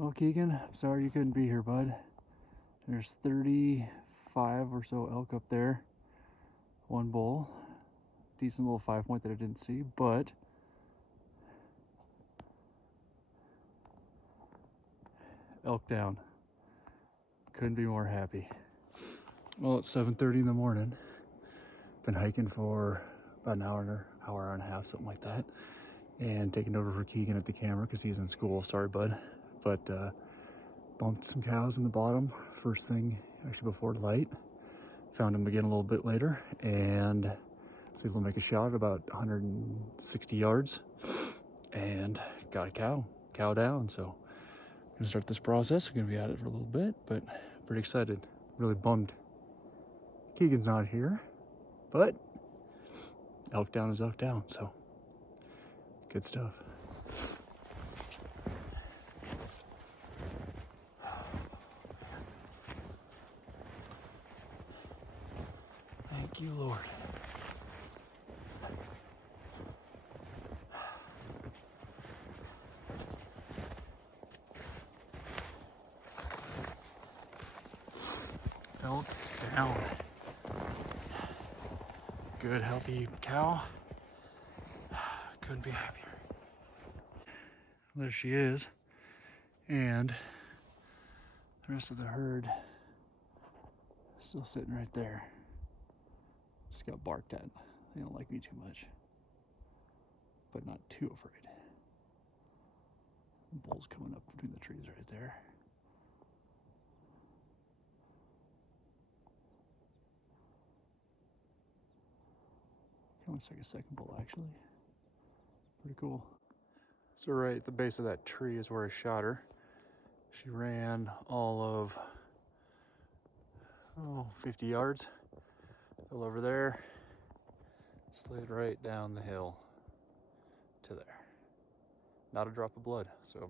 Well, Keegan, sorry you couldn't be here, bud. There's 35 or so elk up there. One bull. Decent little 5-point that I didn't see, but elk down. Couldn't be more happy. Well, it's 7:30 in the morning. Been hiking for about an hour and a half, something like that. And taking over for Keegan at the camera because he's in school. Sorry, bud. But bumped some cows in the bottom first thing, actually before light. Found him again a little bit later and was able to make a shot at about 160 yards and got a cow down. So I'm gonna start this process. We're gonna be at it for a little bit, but pretty excited. Really bummed Keegan's not here, but elk down is elk down, so good stuff. Thank you, Lord. Elk down. Good, healthy cow. Couldn't be happier. There she is. And the rest of the herd still sitting right there. Just got barked at. They don't like me too much, but not too afraid. The bull's coming up between the trees right there. Looks like a second bull, actually. Pretty cool. So right at the base of that tree is where I shot her. She ran all of 50 yards. Fell over there, slid right down the hill to there. Not a drop of blood. So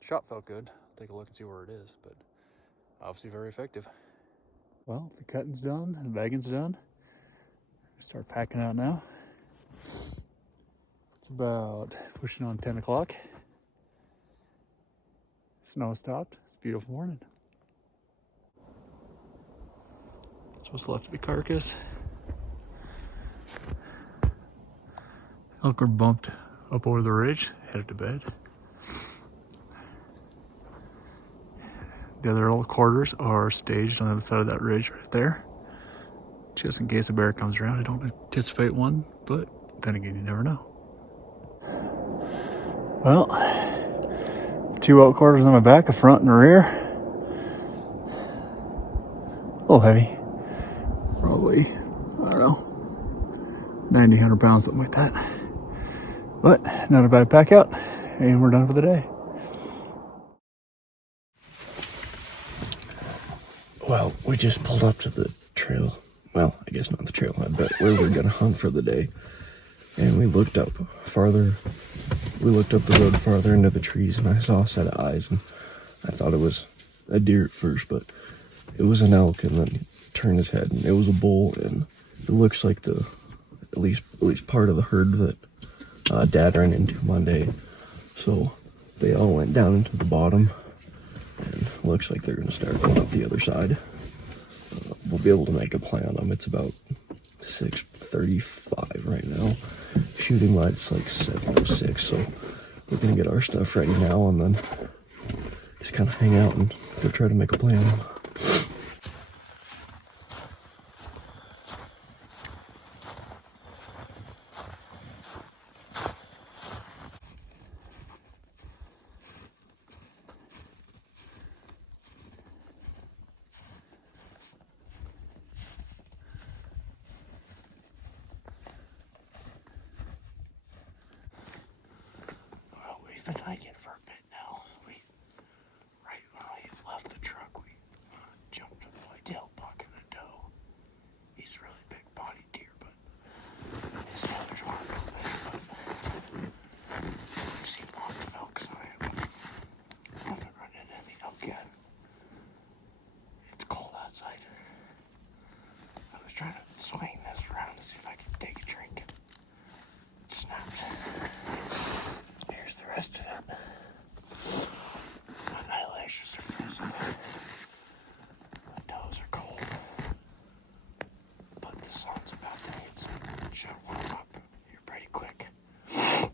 shot felt good. I'll take a look and see where it is, but obviously very effective. Well, the cutting's done, the bagging's done. Start packing out now. It's about pushing on 10 o'clock. Snow stopped. It's a beautiful morning. That's what's left of the carcass. Elk are bumped up over the ridge, headed to bed. The other little quarters are staged on the other side of that ridge right there. Just in case a bear comes around. I don't anticipate one, but then again, you never know. Well, 2 elk quarters on my back, a front and a rear. A little heavy. Probably, I don't know, 90, 100 pounds, something like that. But not a bad pack out, and we're done for the day. Well, we just pulled up to the trail. Well, I guess not the trailhead, but where we're gonna hunt for the day. And we looked up farther. We looked up the road farther into the trees, and I saw a set of eyes, and I thought it was a deer at first, but it was an elk. And then he turned his head, and it was a bull. And it looks like at least part of the herd that Dad ran into Monday. So they all went down into the bottom, and it looks like they're gonna start going up the other side. We'll be able to make a play on them. It's about 6:35 right now. Shooting light's like 7:06, so we're gonna get our stuff ready now and then just kind of hang out and go try to make a play on them. We've been hiking for a bit now. Right when we left the truck, we jumped a whitetail buck and a doe. He's a really big bodied deer, but his antlers aren't real big. But we've seen lots of elk, so I haven't run into any elk yet. It's cold outside. I was trying to swing this around to see if I could take a drink. It snapped. Here's the rest of it. just are frozen. My toes are cold. But the sun's about to hit, so it should warm up here pretty quick. We're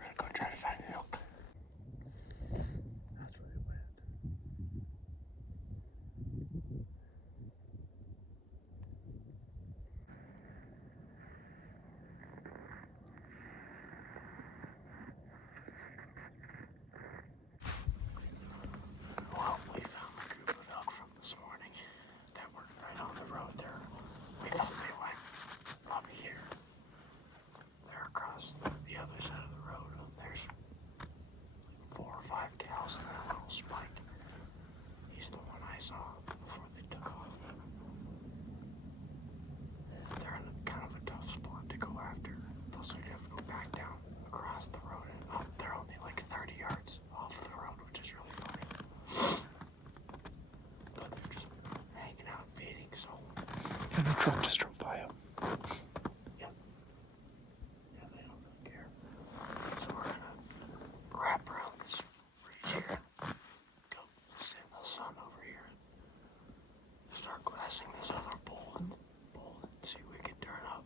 gonna go try to find milk. That's where we went. Well, we found a group of elk from this morning that were right on the road there. We thought they went up here. They're across the other side of the road. There's 4 or 5 cows in that little spike. He's the one I saw before they took off. They're in kind of a tough spot to go after. Plus, we'd have to go back down across the road. And they're only like 30 yards off the road, which is really funny. But they're just hanging out feeding, so. And the truck just drove by them. Yeah. Yeah, they don't really care. So we're gonna wrap around this ridge here. Go sit in the sun over here. Start glassing this other bowl and see if we can turn up.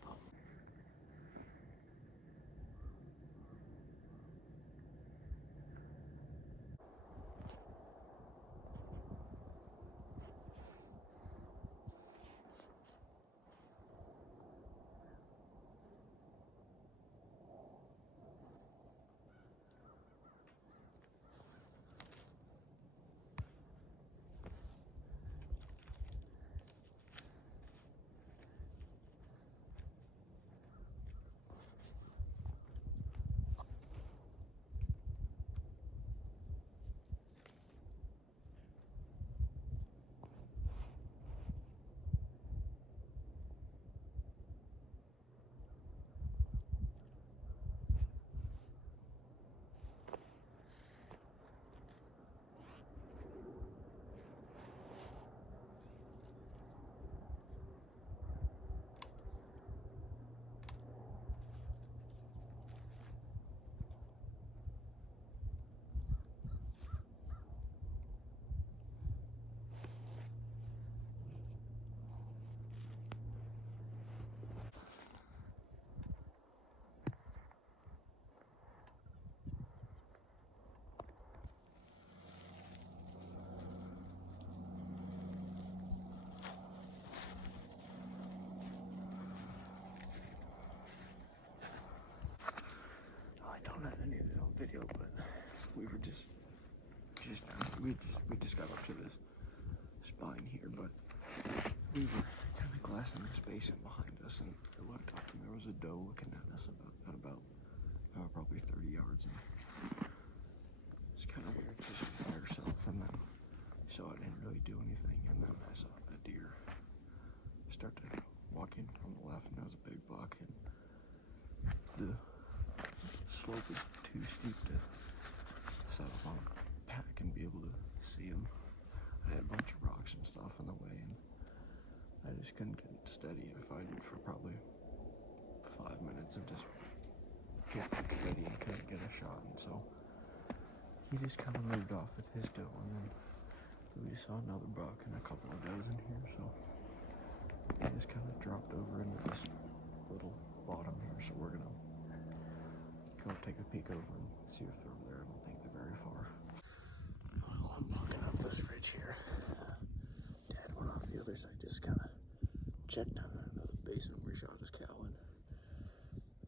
I don't have any of it on video, but we were just we just got up to this spine here, but we were kind of glassing the space in behind us, and I looked up, and there was a doe looking at us about probably 30 yards, and it's kind of weird because she's by herself, and then so I didn't really do anything, and then I saw a deer start to walk in from the left, and it was a big buck, and the slope is too steep to set up on a pack and be able to see him. I had a bunch of rocks and stuff in the way, and I just couldn't get steady. I fighted for probably 5 minutes and just kept it steady and couldn't get a shot, and so he just kind of moved off with his doe, and then we saw another buck and a couple of does in here, so he just kind of dropped over into this little bottom here, so we're gonna go take a peek over and see if they're over there. I don't think they're very far. Well, I'm walking up this ridge here. Dad went off the other side, just kind of checked down into the basin where he shot his cow in.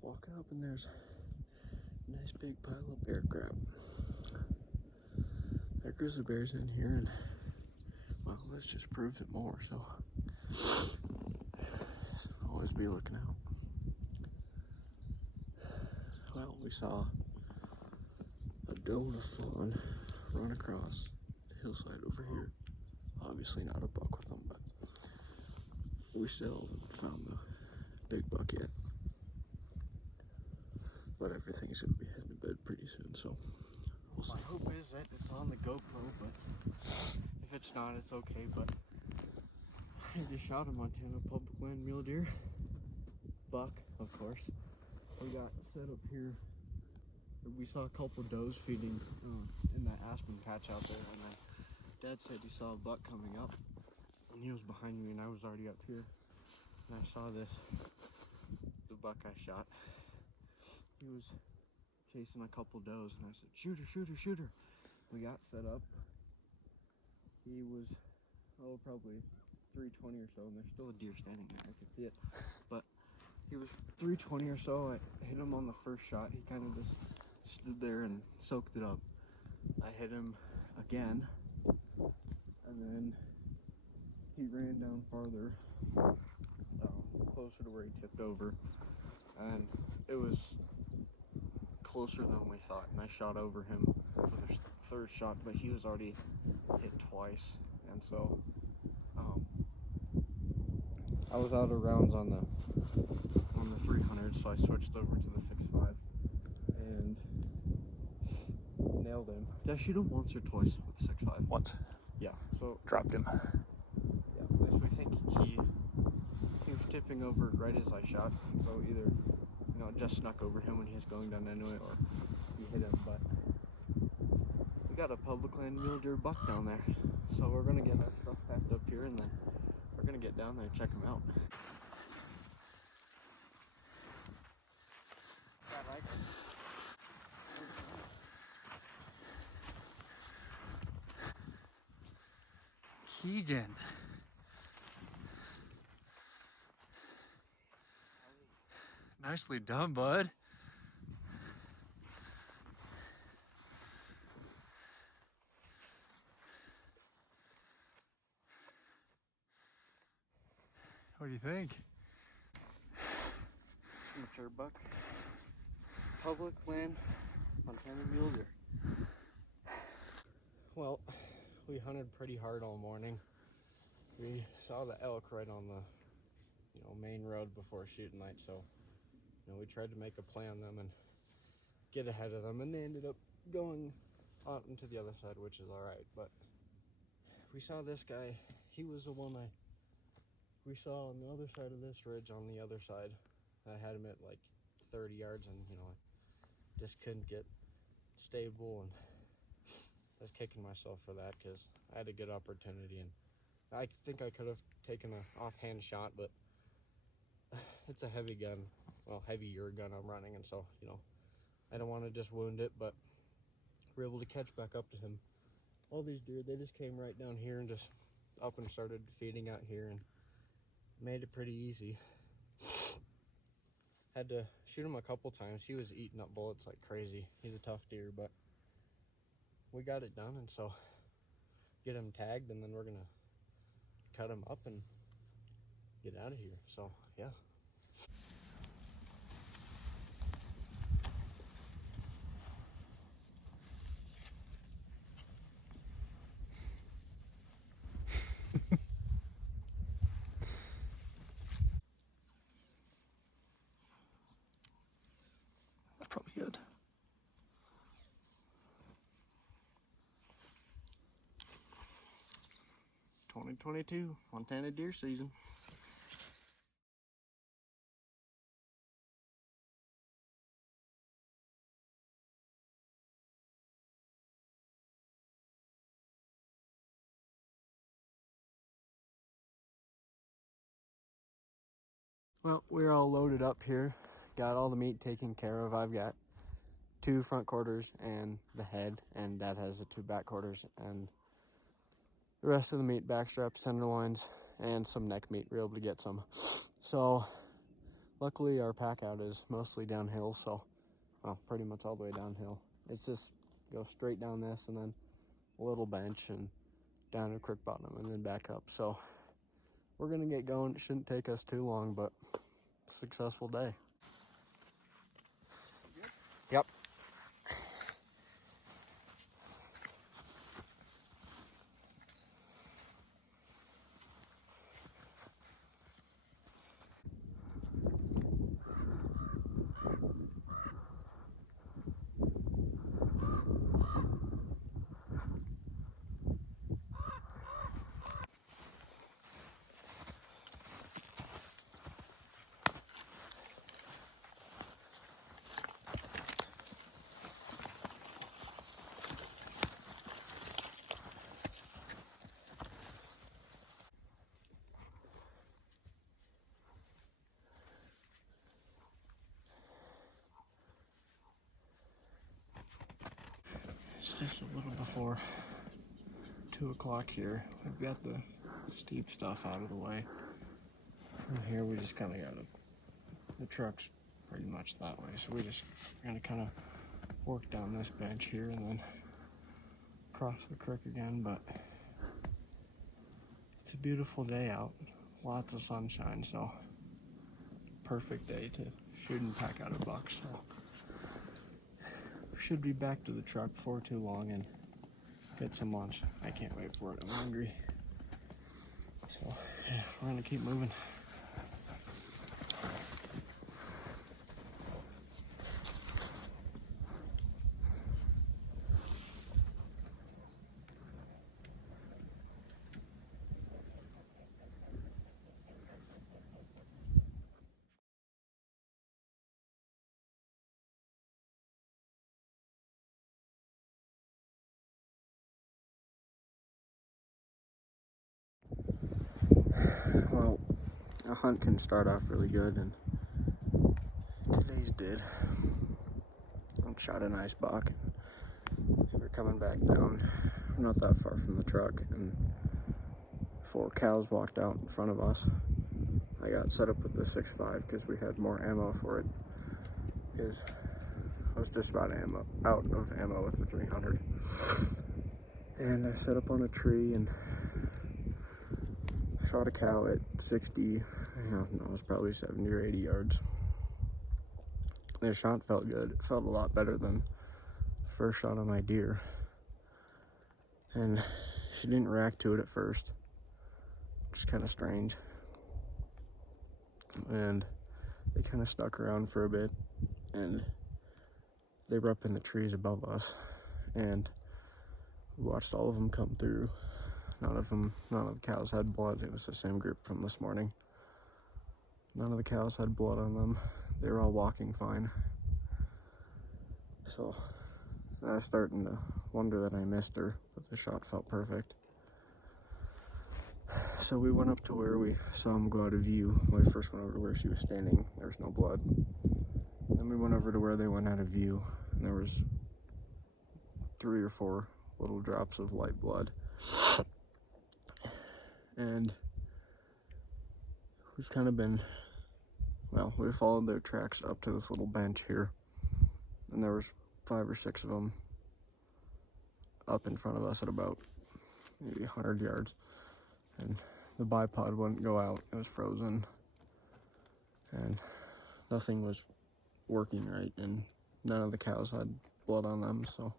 Walking up, and there's a nice big pile of bear crap. That grizzly bear's in here, and well, this just proves it more, so always be looking out. Well, we saw a doe and a fawn run across the hillside over here. Obviously not a buck with them, but we still haven't found the big buck yet. But everything's gonna be heading to bed pretty soon, so we'll see. My hope is that it's on the GoPro, but if it's not, it's okay. But I just shot a Montana public land mule deer. Buck, of course. We got set up here we saw a couple does feeding in that aspen patch out there, and then Dad said he saw a buck coming up, and he was behind me, and I was already up here, and I saw the buck I shot. He was chasing a couple does, and I said, "Shoot her, shoot her, shoot her." We got set up. He was, probably 320 or so, and there's still a deer standing there. I can see it, but he was 320 or so. I hit him on the first shot. He kind of just stood there and soaked it up. I hit him again, and then he ran down farther, closer to where he tipped over, and it was closer than we thought, and I shot over him for the third shot, but he was already hit twice, and so I was out of rounds on the 300, so I switched over to the 6.5 and nailed him. Did I shoot him once or twice with the 6.5? Once. Yeah, so Dropped him. yeah, we think he was tipping over right as I shot, so either it just snuck over him when he was going down anyway, or he hit him. But we got a public land mule deer buck down there, so we're gonna get our stuff packed up here, and then we're gonna get down there and check him out. Keegan. Nicely done, bud. What do you think? Mature buck. Public land, Montana mule deer. Well, we hunted pretty hard all morning. We saw the elk right on the main road before shooting night, so we tried to make a play on them and get ahead of them, and they ended up going out into the other side, which is all right. But we saw this guy. He was the one we saw on the other side of this ridge. On the other side, I had him at like 30 yards, and I just couldn't get stable, and I was kicking myself for that because I had a good opportunity, and I think I could have taken an offhand shot, but it's a heavy gun, heavier gun I'm running, and so I don't want to just wound it. But we're able to catch back up to him. All these deer, they just came right down here and just up and started feeding out here, and made it pretty easy. Had to shoot him a couple times. He was eating up bullets like crazy. He's a tough deer, but we got it done, and so get him tagged, and then we're gonna cut him up and get out of here. So yeah. That's probably good. '22 Montana deer season. Well, we're all loaded up here. Got all the meat taken care of. I've got 2 front quarters and the head, and Dad has the 2 back quarters, and the rest of the meat, back straps, tenderloins, and some neck meat. We're able to get some. So luckily our pack out is mostly downhill, so pretty much all the way downhill. It's just go straight down this, and then a little bench, and down to creek bottom, and then back up. So we're gonna get going. It shouldn't take us too long, but successful day. Yep. It's just a little before 2 o'clock here. We've got the steep stuff out of the way. From here, we just kind of got the truck's pretty much that way. So we just gonna kind of work down this bench here and then cross the creek again. But it's a beautiful day out. Lots of sunshine, so perfect day to shoot and pack out a buck. So we should be back to the truck before too long and get some lunch. I can't wait for it. I'm hungry. So yeah, we're gonna keep moving. Well, a hunt can start off really good, and today's did. I shot a nice buck. We're coming back down, not that far from the truck, and 4 cows walked out in front of us. I got set up with the 6.5 because we had more ammo for it, because I was just about out of ammo with the 300. And I set up on a tree and shot a cow at 60, it was probably 70 or 80 yards. The shot felt good. It felt a lot better than the first shot on my deer. And she didn't react to it at first, which is kind of strange. And they kind of stuck around for a bit, and they were up in the trees above us, and we watched all of them come through. None of the cows had blood. It was the same group from this morning. None of the cows had blood on them. They were all walking fine. So I was starting to wonder that I missed her, but the shot felt perfect. So we went up to where we saw him go out of view. When I first went over to where she was standing, there was no blood. Then we went over to where they went out of view, and there was 3 or 4 little drops of light blood. And we've kind of been, we followed their tracks up to this little bench here, and there was 5 or 6 of them up in front of us at about maybe 100 yards, and the bipod wouldn't go out. It was frozen, and nothing was working right, and none of the cows had blood on them. So,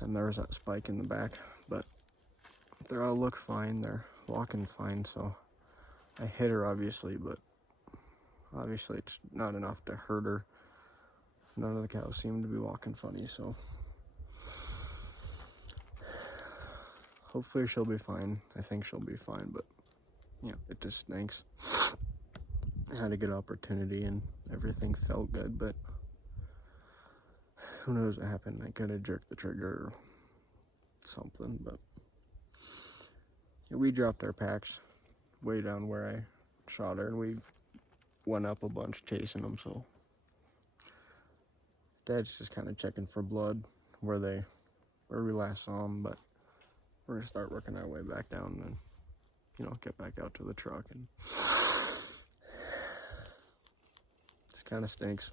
and there was that spike in the back, but they all look fine. They're walking fine. So I hit her, obviously, but obviously it's not enough to hurt her. None of the cows seem to be walking funny, so hopefully she'll be fine. I think she'll be fine, but it just stinks. I had a good opportunity and everything felt good, but who knows what happened. I could have jerked the trigger or something, but we dropped our packs way down where I shot her, and we went up a bunch chasing them. So Dad's just kind of checking for blood where we last saw them, but we're gonna start working our way back down and get back out to the truck. And this kind of stinks.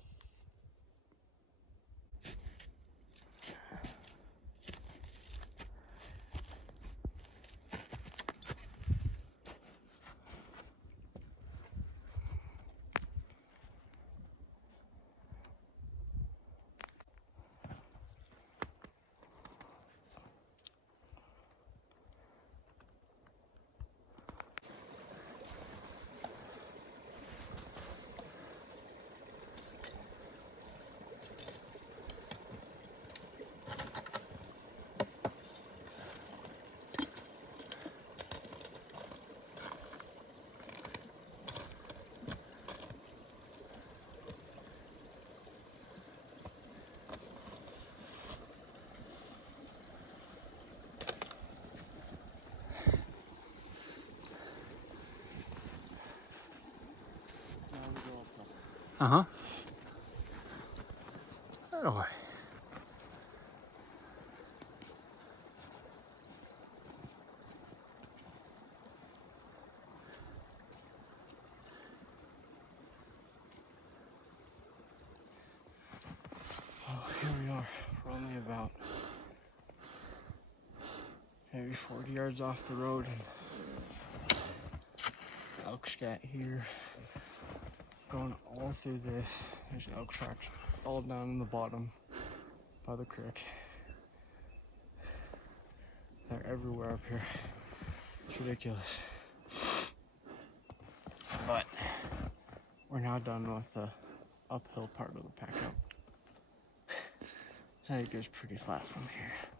Oh. maybe 40 yards off the road. And elk scat here. Going all through this. There's elk tracks all down in the bottom by the creek. They're everywhere up here. It's ridiculous. But we're now done with the uphill part of the pack up. I think it goes pretty flat from here.